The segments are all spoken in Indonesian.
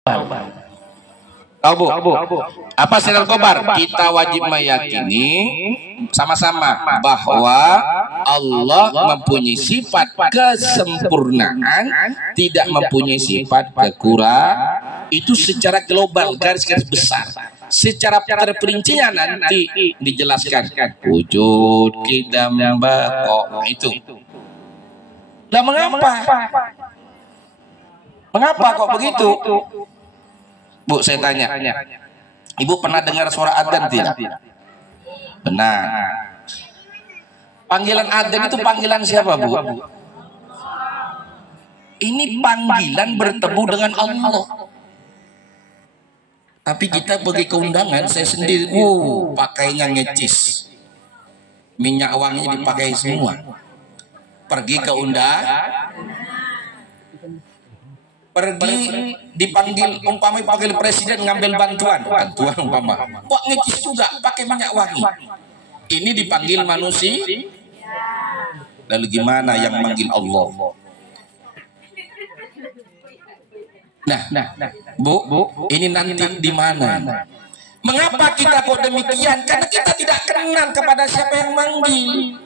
Tahu Bu? Apa sirul khobar? Kita wajib meyakini sama-sama bahwa Allah mempunyai sifat kesempurnaan, tidak mempunyai sifat kekurangan. Itu secara global, garis-garis besar. Secara terperincian nanti dijelaskan wujud, qidam, baqa. Itu. Lah mengapa? Mengapa kok begitu? Bu, saya tanya. Ibu pernah dengar suara adzan tidak? Benar. Panggilan adzan itu panggilan siapa, Bu? Ini panggilan bertemu dengan Allah. Tapi kita pergi ke undangan, saya sendiri, pakainya ngecis. Minyak wangi dipakai semua. Pergi ke pergi dipanggil, umpama panggil presiden ngambil bantuan umpama, kok ngecis juga pakai minyak wangi. Ini dipanggil manusia. Lalu gimana yang manggil Allah? Nah, Bu, ini nanti di mana? Mengapa kita kok demikian? Karena kita tidak kenal kepada siapa yang manggil.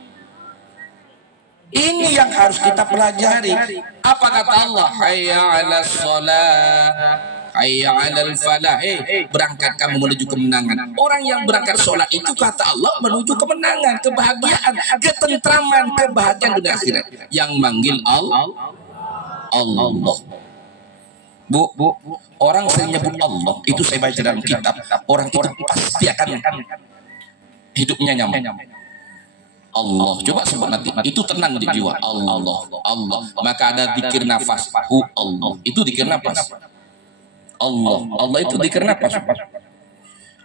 Ini yang harus kita pelajari. Apa kata Allah? Hayya 'alas shalah, hayya 'alal falah. Berangkat kamu menuju kemenangan. Orang yang berangkat sholat itu kata Allah menuju kemenangan, kebahagiaan, ketentraman, kebahagiaan dunia akhirat. Yang manggil Allah. Bu, orang sering nyebut Allah, itu saya baca dalam kitab, orang itu pasti akan hidupnya nyaman. Allah, coba sebut nanti, itu tenang di jiwa. Allah. Maka ada zikir nafas, Allah, itu zikir nafas. Allah itu zikir nafas.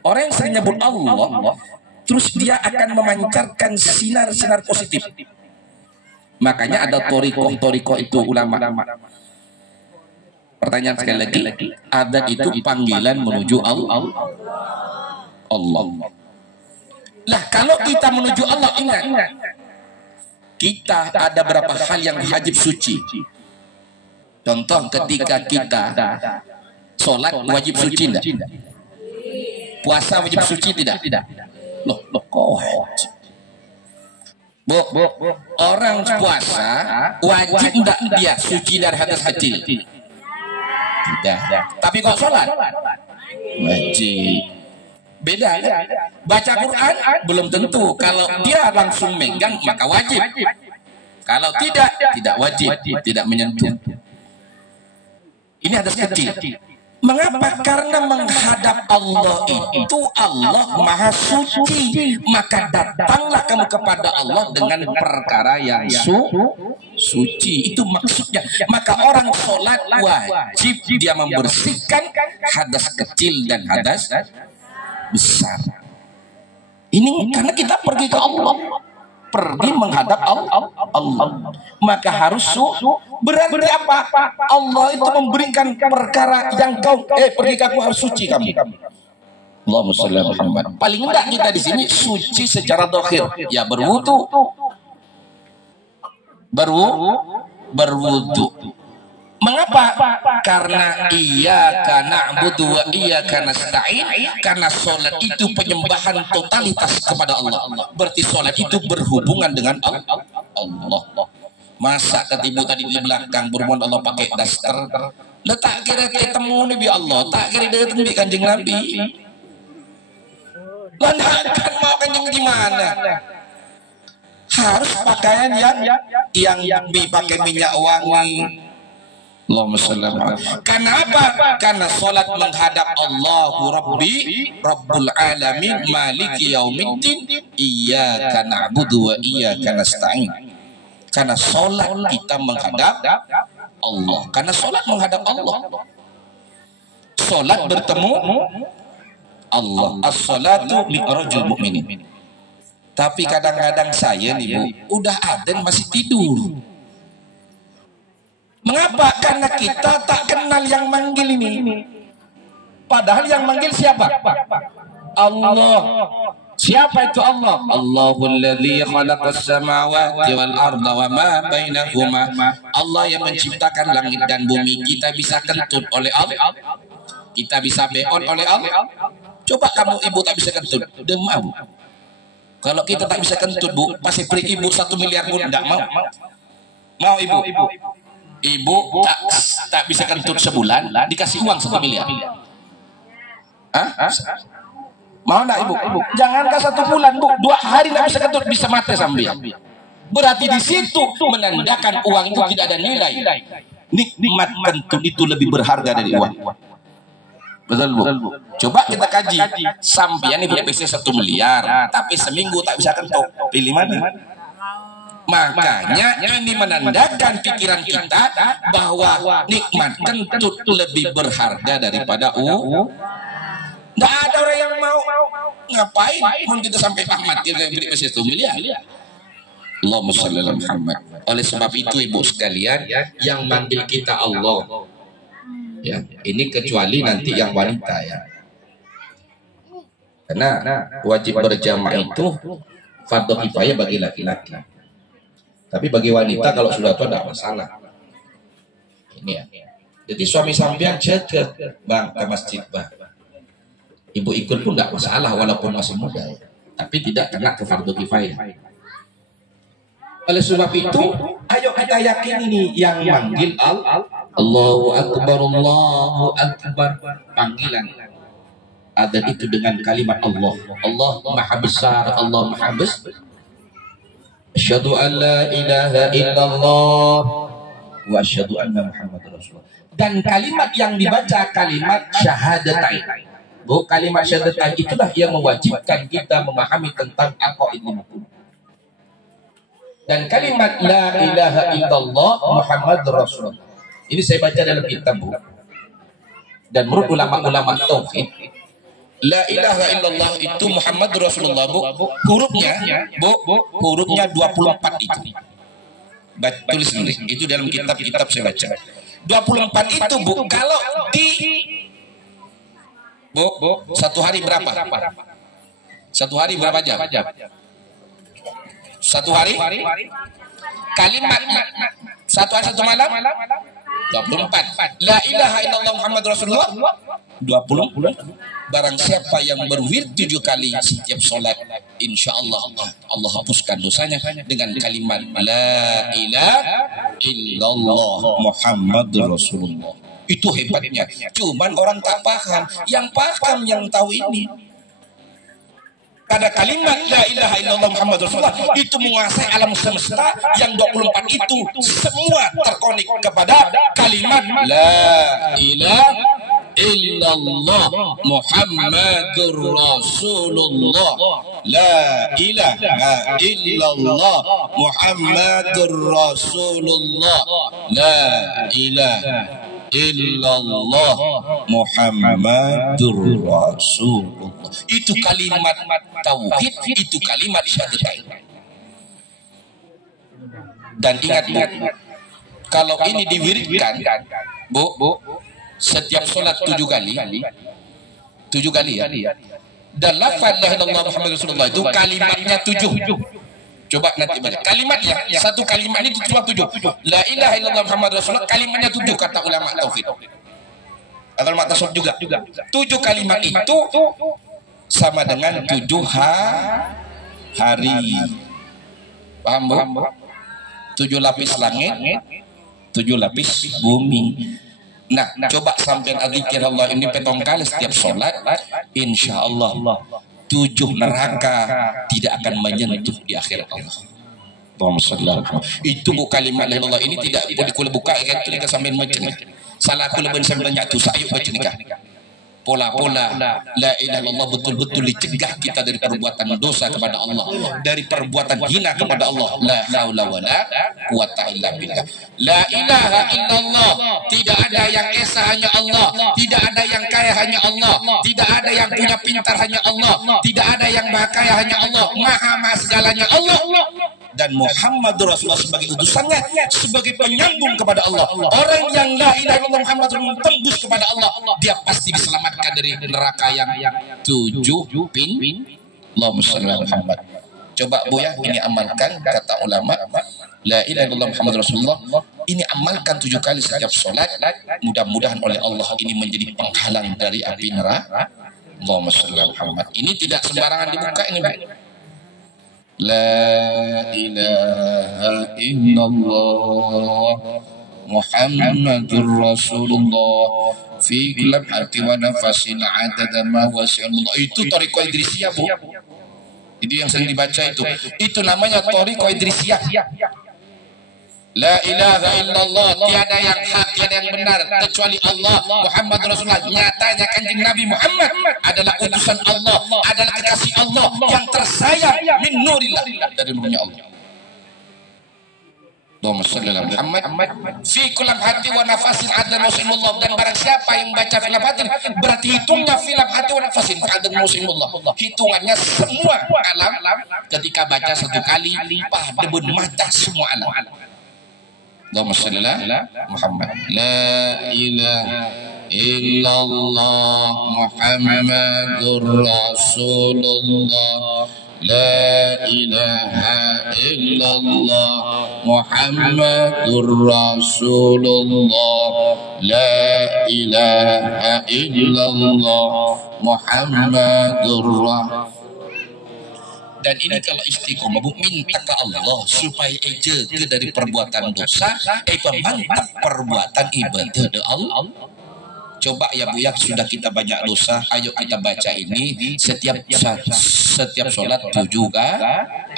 Orang yang sering nyebut Allah, terus dia akan memancarkan sinar-sinar positif. Makanya ada toriko itu ulama. Pertanyaan sekali lagi, adzan itu panggilan menuju Allah. Lah kalau kita menuju Allah, ingat, kita ada berapa hal yang wajib suci. Contoh ketika kita sholat wajib suci tidak? Puasa wajib suci tidak? Loh, kok wajib? Bu, orang puasa wajib tidak dia suci dari hadas kecil? Tidak. Tapi kok sholat? Wajib. Beda kan? Baca Quran belum tentu. Kalau dia langsung megang maka wajib. Kalau tidak wajib, tidak menyentuh. Ini hadas kecil. Mengapa? Karena menghadap Allah itu Allah Maha Suci. Maka datanglah kamu kepada Allah dengan perkara yang suci. Itu maksudnya. Maka orang sholat wajib dia membersihkan hadas kecil dan hadas besar. Ini karena kita pergi ke Allah, pergi menghadap Allah. Maka harus berarti apa? Allah itu memberikan perkara yang pergi kamu harus suci kamu. Allahumma shalli ala Muhammad. Paling enggak kita di sini suci secara zahir. Ya berwudu. Mengapa? Karena iyyaka na'budu wa iyyaka nasta'in. Karena sholat itu penyembahan totalitas kepada Allah. Berarti sholat itu berhubungan dengan Allah. Masa ketibu tadi di belakang bermohon Allah pakai daster. Letak kira ketemu Nabi Allah, tak kira dia tembi kanjeng Nabi. Lantakan mau kanjeng gimana? Harus pakaian yang dipakai minyak wangi. Allahumma shalli ala Muhammad. Karena apa? Karena sholat menghadap Allahu Rabbi Rabbul Alamin Maliki Yaumiddin Iyyaka na'budu wa iyyaka nasta'in. Karena sholat kita menghadap Allah. Karena sholat menghadap Allah. Sholat bertemu Allah. As-sholatu mi'rajul mu'minin. Tapi kadang-kadang saya nih Bu, udah adzan masih tidur. Mengapa? Karena kita tak kenal yang manggil ini. Padahal yang manggil siapa? Allah. Siapa itu Allah? Allahul ladzi khalaqas samawati wal arda wa ma bainahuma. Allah yang menciptakan langit dan bumi. Kita bisa kentut oleh Allah. Kita bisa beon oleh Allah. Coba kamu ibu tak bisa kentut, demam. Kalau kita tak bisa kentut bu, pasti beri ibu 1 miliar pun tidak mau. Mau ibu? Ibu tak bisa kentut sebulan, dikasih uang 1 miliar. Hah? Mau nak ibu? Jangankan 1 bulan bu, 2 hari tak bisa kentut, bisa mati sambil. Berarti di situ menandakan uang itu tidak ada nilai. Nikmat kentut itu lebih berharga dari uang. Betul bu? Coba kita kaji. Sampian ibu PC 1 miliar, tapi seminggu tak bisa kentut. Pilih mana? Makanya ini menandakan pikiran kita bahwa nikmat kentut lebih berharga daripada uang. Nggak ada orang yang mau. Ngapain? Pun kita sampai Ahmad kita beri PC 1 miliar. Allahumma sholli ala Muhammad. Oleh sebab itu ibu sekalian, yang manggil kita Allah. Ya, ini kecuali nanti yang wanita ya. Karena wajib berjamaah itu fardhu kifayah bagi laki-laki. Tapi bagi wanita kalau sudah tua tidak masalah. Ini ya. Jadi suami sampean ceket, bang ke masjid bang. Ibu ikut pun tidak masalah walaupun masih muda. Tapi tidak kena ke fardhu kifayah. Oleh sebab itu, ayo kita yakin ini yang manggil Allahu Akbar, Allahu Akbar. Panggilan adzan itu dengan kalimat Allah. Allah Maha Besar, Allah Maha Besar. Asyhadu an la ilaha illallah wa asyhadu anna Muhammadar Rasulullah. Dan kalimat yang dibaca kalimat syahadatain. Bu, kalimat syahadatain itulah yang mewajibkan kita memahami tentang aqaid 50. Dan kalimat la ilaha illallah Muhammad Rasulullah. Ini saya baca dalam kitab bu. Dan menurut ulama-ulama tauhid, la ilaha illallah itu Muhammad Rasulullah bu. Hurufnya 24 itu. Tulis sendiri. Itu dalam kitab-kitab saya baca. 24 itu bu. Kalau di bu, 1 hari berapa? 1 hari berapa jam? 1 hari kalimat 1 hari 1 malam 24. La ilaha illallah Muhammad Rasulullah 20. Barang siapa yang berwird 7 kali setiap sholat, insya Allah Allah hapuskan dosanya dengan kalimat la ilaha illallah Muhammad Rasulullah. Itu hebatnya. Cuman orang tak paham. Yang paham yang tahu ini. Pada kalimat la ilaha illallah Muhammad Rasulullah itu menguasai alam semesta, yang 24 itu semua terkonek kepada kalimat la ilaha illallah Muhammadur Rasulullah. La ilaha illallah Muhammadur Rasulullah. La ilaha illallah Muhammadur Rasulullah. Itu kalimat tauhid, itu kalimat syahadatain. Dan ingat bu, kalau ini diwiridkan bu, setiap sholat 7 kali, 7 kali ya. Dan lafaz la ilaha illallah Muhammadur Rasulullah itu kalimatnya 7. Coba nanti baca kalimatnya, satu kalimat ini cuma 7. La ilaha illallah Muhammadur Rasulullah kalimatnya 7 kata ulama tauhid. Atau ulama tasawuf juga. 7 kalimat itu sama dengan 7 hari. Paham bu? 7 lapis langit, 7 lapis bumi. Nah, coba sampai adzikir Allah ini petong kali setiap sholat, insya Allah 7 neraka tidak akan menyentuh di akhirat Allah. Itu bu kalimat la ilaha illallah ini tidak boleh buka kan kita sambil macam salah aku lebih sambil nyatu sayuk baca nikah. Pola-pola la ilaha illallah betul-betul dicegah kita dari perbuatan dosa kepada Allah, dari perbuatan hina kepada Allah. La haula wala quwata illa billah. La ilaha illallah, tidak ada yang esa hanya Allah, tidak ada yang kaya hanya Allah, tidak ada yang punya pintar hanya Allah, tidak ada yang kaya hanya Allah, maha segalanya Allah. Dan Muhammad Rasulullah sebagai utusannya, sebagai penyambung kepada Allah. Orang yang la ilaha illallah Muhammad Rasulullah tembus kepada Allah, dia pasti diselamatkan dari neraka yang 7 pin. Allahumma shalli ala Muhammad. Coba bu ya, ini amalkan kata ulama, la ilaha illallah Muhammad Rasulullah Ini amalkan 7 kali setiap sholat. Mudah-mudahan oleh Allah ini menjadi penghalang dari api neraka. Allahumma sholli ala Muhammad. Ini tidak sembarangan dibuka ini, Pak. La ilaha illallah Muhammadur Rasulullah fi lamhati wa nafasin adada ma wasi'allah. Itu Thariqah Idrisiyah, Bu. Itu yang sering dibaca itu. Itu namanya Thariqah Idrisiyah. La ilaha illallah, tiada yang hak, tiada yang benar kecuali Allah, Muhammad Rasulullah. Nyatanya Kanjeng Nabi Muhammad adalah utusan Allah, adalah kekasih Allah yang tersayang min nurillah, dari nurnya Allah. Allahumma sholli ala Muhammad fi kulli hati wa nafasin adan musimullah. Dan barang siapa yang baca filam hati, berarti hitungnya filam hati wa nafasin adan musimullah, hitungannya semua alam ketika baca 1 kali pada debun mata semua alam. Allahumma sholli ala Muhammad. La ilaha illallah Muhammadur Rasulullah. La ilaha illallah Muhammadur Rasulullah. La ilaha illallah Muhammadur Rasulullah. Dan ini kalau istiqomah, Bu, minta ke Allah supaya jaga dari perbuatan dosa, pemantap perbuatan ibadah de Allah. Coba ya Bu ya, sudah kita banyak dosa, ayo kita baca ini setiap sholat 7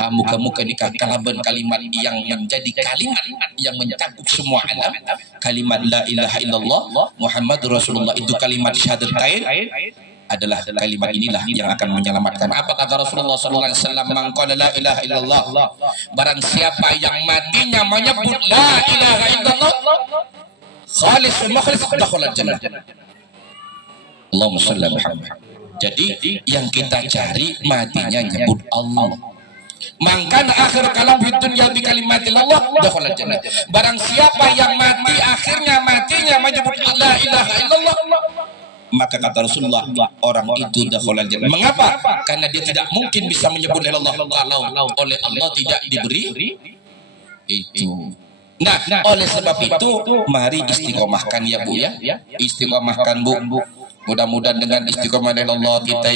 muka-muka nikah kalaban kalimat yang menjadi kalimat yang mencakup semua alam. Kalimat la ilaha illallah Muhammadur Rasulullah, itu kalimat syahadatain, adalah kalimat inilah yang akan menyelamatkan. Apa kata Rasulullah SAW? Man qala la ilaha illallah, barang siapa yang matinya menyebut la ilaha illallah khalis wa mukhlis dakhala jannah. Allahumma sholli ala Muhammad. Jadi yang kita cari matinya nyebut Allah. Mangkan akhir kalam dunya bi kalimatillah dakhala jannah. Barang siapa yang mati akhirnya matinya menyebut la ilaha illallah, maka kata Rasulullah, orang itu dakhala jannah. Mengapa? Karena dia tidak mungkin bisa menyebut Allah kalau oleh Allah tidak diberi itu. Nah, oleh sebab itu mari istiqomahkan ya Bu ya. Istiqomahkan Bu. Mudah-mudahan dengan istiqomah dari Allah, kita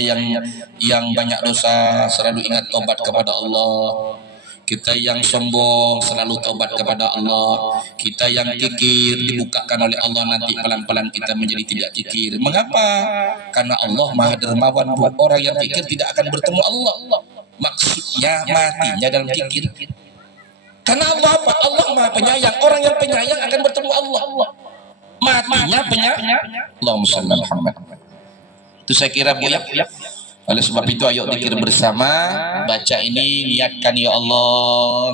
yang banyak dosa selalu ingat tobat kepada Allah. Kita yang sombong selalu taubat kepada Allah. Kita yang kikir dibukakan oleh Allah, nanti pelan-pelan kita menjadi tidak kikir. Mengapa? Karena Allah Maha Dermawan, Bu. Orang yang kikir tidak akan bertemu Allah. Maksudnya matinya dalam kikir. Karena Allah apa? Allah Maha Penyayang. Orang yang penyayang akan bertemu Allah. Matinya penyayang. Allahumma sholli ala Muhammad. Itu saya kira Bu ya. Oleh sebab itu ayo zikir bersama, baca ini, niatkan ya Allah.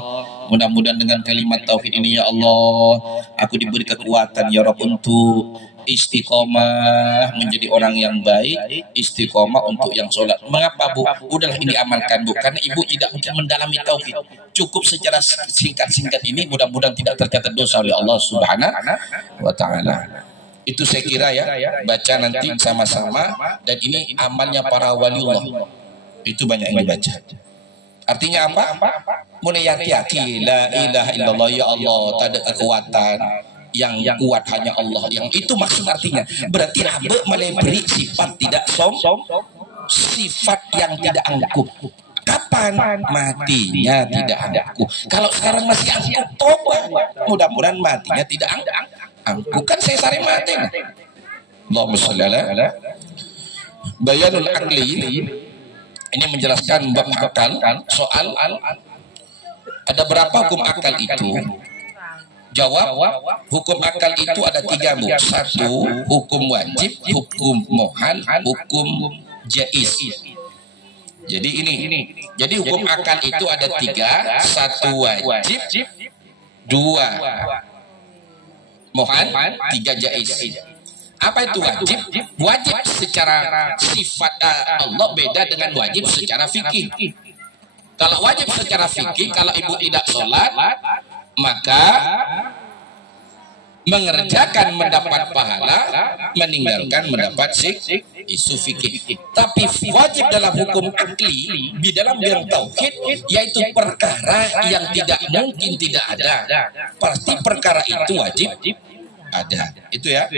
Mudah-mudahan dengan kalimat tauhid ini ya Allah, aku diberi kekuatan ya Rabb untuk istiqomah menjadi orang yang baik, istiqomah untuk yang sholat. Mengapa Bu? Udahlah ini amalkan Bu, karena Ibu tidak mungkin mendalami tauhid. Cukup secara singkat-singkat ini, mudah-mudahan tidak tercatat dosa oleh Allah Subhanahu wa Ta'ala. Itu saya kira ya, baca nanti sama-sama. Dan ini amalnya para waliullah, itu banyak yang dibaca. Artinya apa? Mulai hati-hati la ilaha illallah ya Allah, tak ada kekuatan yang kuat hanya Allah. Yang itu maksud artinya. Berarti abe meleberi sifat tidak sifat yang tidak angkuh. Kapan? Matinya tidak angkuh. Kalau sekarang masih angkuh, tobat. Mudah-mudahan matinya tidak angkuh. Kan saya sari mati. Allahumma sholli ala Bayanul Aqli. Ini menjelaskan bab akal. Soal ada berapa hukum akal itu? Jawab, hukum akal itu ada 3 Bu. 1 hukum wajib, hukum muhal, hukum jaiz. Jadi ini. Jadi hukum akal itu ada 3, 1 wajib, 2 muhal, 3 jaiz. Apa itu wajib? Wajib secara sifat Allah beda dengan wajib secara fikih. Kalau wajib secara fikih, kalau ibu tidak sholat, maka mengerjakan mendapat pahala, meninggalkan mendapat Isu fikih. Tapi wajib dalam hukum akli di dalam bidang tauhid, yaitu perkara yang tidak mungkin tidak ada. Pasti perkara itu wajib ada. Itu ya.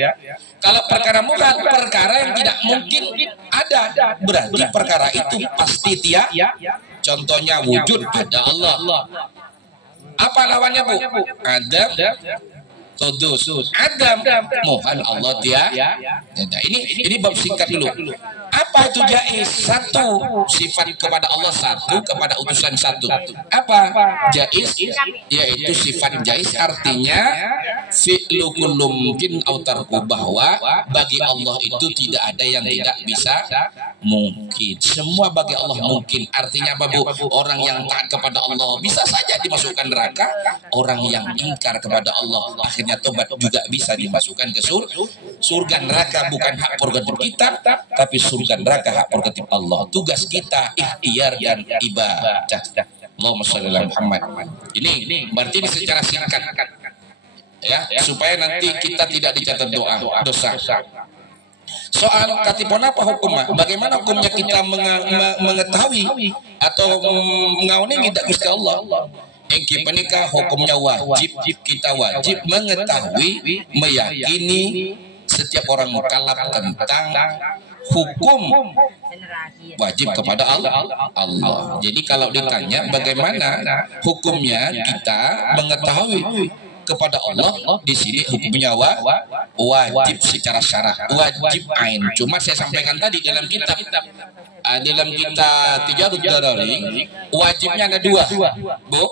Kalau perkara muhal, perkara yang tidak mungkin ada, berarti perkara itu pasti tiada. Contohnya wujud, ada Allah. Apa lawannya, Bu? Adam, Qudus. Adam, muhal, Allah tiada. Ini bab singkat dulu. Apa itu jaiz? Satu, sifat kepada Allah satu, kepada utusan satu. Apa jaiz? Yaitu sifat jaiz, artinya fi'lu kullu mungkin autarku, bahwa bagi Allah itu tidak ada yang tidak bisa mungkin. Semua bagi Allah mungkin. Artinya apa, Bu? Orang yang taat kepada Allah bisa saja dimasukkan neraka. Orang yang ingkar kepada Allah akhirnya tobat juga bisa dimasukkan ke surga. Neraka bukan hak prerogatif kita, tapi surga neraka hak prerogatif Allah. Tugas kita ikhtiar dan ibadah. Allahumma shalli ala Muhammad. Ini berarti secara singkat ya, supaya nanti kita tidak dicatat dosa. Soal katipun apa hukumnya? Bagaimana hukumnya kita mengetahui atau mengauni tidak Gusti Allah? Engki menikah hukumnya wajib, kita wajib mengetahui, meyakini setiap orang mukallaf tentang hukum wajib kepada Allah. Jadi kalau ditanya bagaimana hukumnya, kita mengetahui kepada Allah, di sini hukumnya wajib secara syarah, wajib ain. Cuma saya sampaikan tadi dalam kitab Tijarud Darari, wajibnya ada dua, Bu.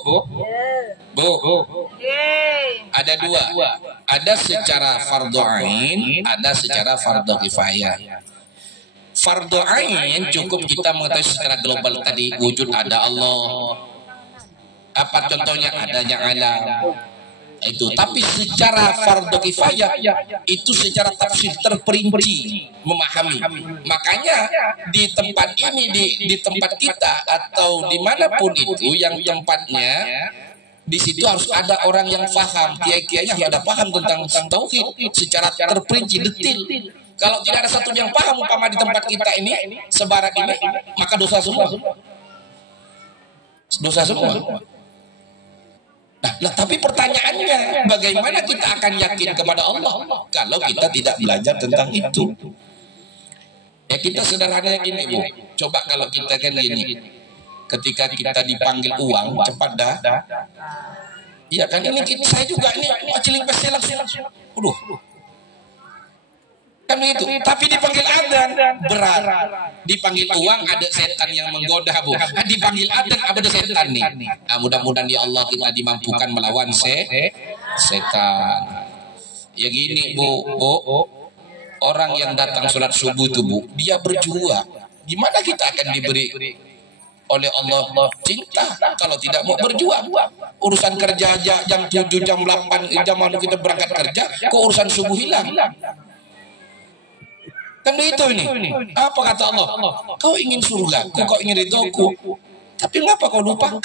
Ada dua. Ada secara fardu ain, ada secara fardu kifayah. Fardu ain cukup kita mengetahui secara global tadi, wujud ada Allah. Apa contohnya? Adanya alam. Itu, tapi secara fardu kifayah itu secara tafsir terperinci memahami. Makanya di tempat ini, di tempat kita atau dimanapun itu yang tempatnya, di situ harus ada orang yang paham, kiai-kiainya harus ada paham tentang tauhid secara terperinci detil. Kalau tidak ada satu yang paham, umpama di tempat kita ini sebarat ini, maka dosa semua. Nah, tapi pertanyaannya, bagaimana kita akan yakin kepada Allah kalau kita tidak belajar tentang itu? Ya kita sederhananya gini, Bu. Coba kalau kita kan gini, ketika kita dipanggil uang, cepat dah. Iya kan, ini saya juga ini ciling pasti langsung. Kan begitu. Tapi dipanggil adzan berat. Dipanggil uang ada setan yang menggoda, Bu. Dipanggil adzan ada setan nih. Nah, mudah-mudahan ya Allah kita dimampukan melawan setan. Ya gini, Bu. Orang yang datang sholat subuh itu, Bu, dia berjuang. Gimana kita akan diberi oleh Allah cinta kalau tidak mau berjuang? Urusan kerja aja jam 7, jam 8, jam kita berangkat kerja, kok urusan subuh hilang? Kan itu ini. Apa kata Allah? Kau ingin surga, kau ingin ridhoku, tapi mengapa kau lupakan?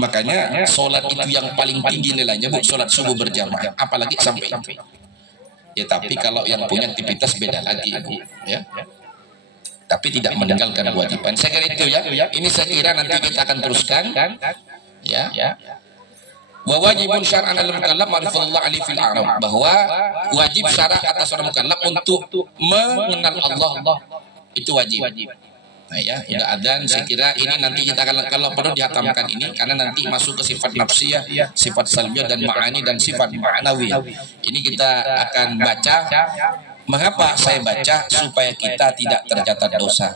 Makanya sholat itu yang paling tinggi nilainya, Bu, sholat subuh berjamaah, apalagi sampai. Ya tapi kalau yang punya aktivitas beda lagi, Bu, ya. Tapi tidak meninggalkan kewajiban. Saya kira itu ya. Ini saya kira nanti kita akan teruskan, ya. Wa wajibun syar'an al-mukallaf ma'rifatullah alaihi fil a'rab, bahwa wajib syara' atas orang mukallaf untuk mengenal Allah, itu wajib. Nah ya, udah adzan, saya kira ini nanti kita akan, kalau perlu dihatamkan ini, karena nanti masuk ke sifat nafsiyah, sifat salbiyah dan ma'ani dan sifat ma'nawiyah. Ini kita akan baca. Mengapa saya baca? Supaya kita tidak tercatat dosa.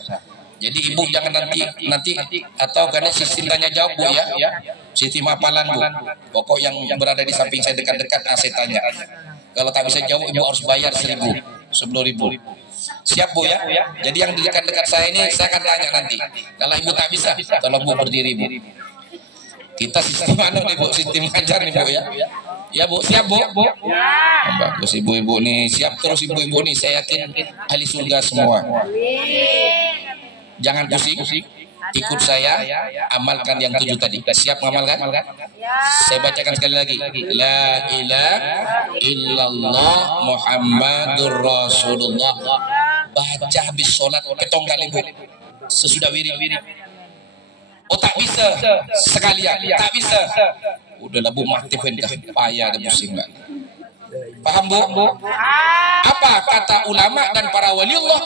Jadi Ibu jangan nanti atau karena sistem tanya jawab, Bu, ya. Sistem hafalan, Bu. Pokok yang berada di samping saya dekat-dekat, saya tanya. Kalau tak bisa jawab, Ibu harus bayar 10.000. Siap, Bu, ya? Jadi yang di dekat-dekat saya ini saya akan tanya nanti. Kalau Ibu tak bisa, tolong Bu berdiri, Bu. Kita sistem mana nih, Bu? Sistem ngajar nih, Bu, ya. Ya, Bu, siap, Bu? Bagus, ibu-ibu nih, siap terus ibu-ibu nih. Saya yakin ahli surga semua. Jangan pusing. Ikut saya, amalkan yang 7 tadi. Siap mengamalkan? Saya bacakan sekali lagi. La ilaha illallah Muhammadur Rasulullah. Baca habis sholat ketong kali bu. Sesudah wirid. Oh tak bisa sekalian, tak bisa. Udahlah bu, mati pun payah ada musim kan. Paham bu? Apa kata ulama dan para wali Allah?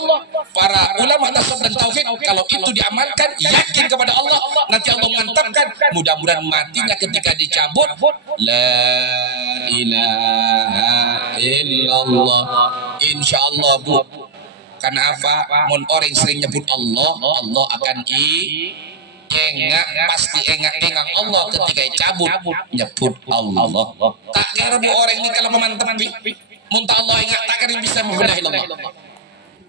Para ulama tasawuf dan tauhid, kalau itu diamalkan, yakin kepada Allah, nanti Allah mengantapkan. Mudah-mudahan matinya ketika dicabut la ilaha illallah. Insya Allah bu. Karena apa? Mun orang sering nyebut Allah, Allah akan pasti engang Allah ketika cabut nyebut Allah. Tak kira bu orang ini kalau memantepi muntah Allah enggak, tak kira bisa membenahi Allah.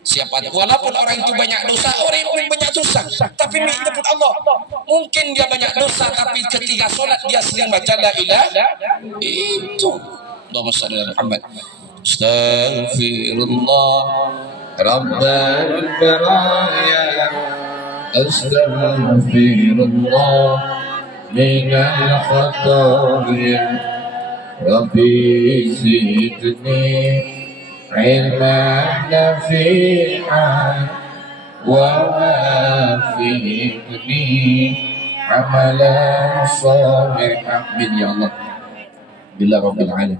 Siapa walaupun orang itu banyak dosa, orang itu banyak dosa, tapi menyebut Allah. Mungkin dia banyak dosa, tapi ketika sholat dia sering baca la ilaha itu. Allahumma shalli ala Muhammad. Astaghfirullah Rabbal baraya. Astaghfirullah minal khataaya. Rabbi zidni ilman nafi'an wa wafiqni amalan salihan. Amin ya Allah. Billah rabbil alamin.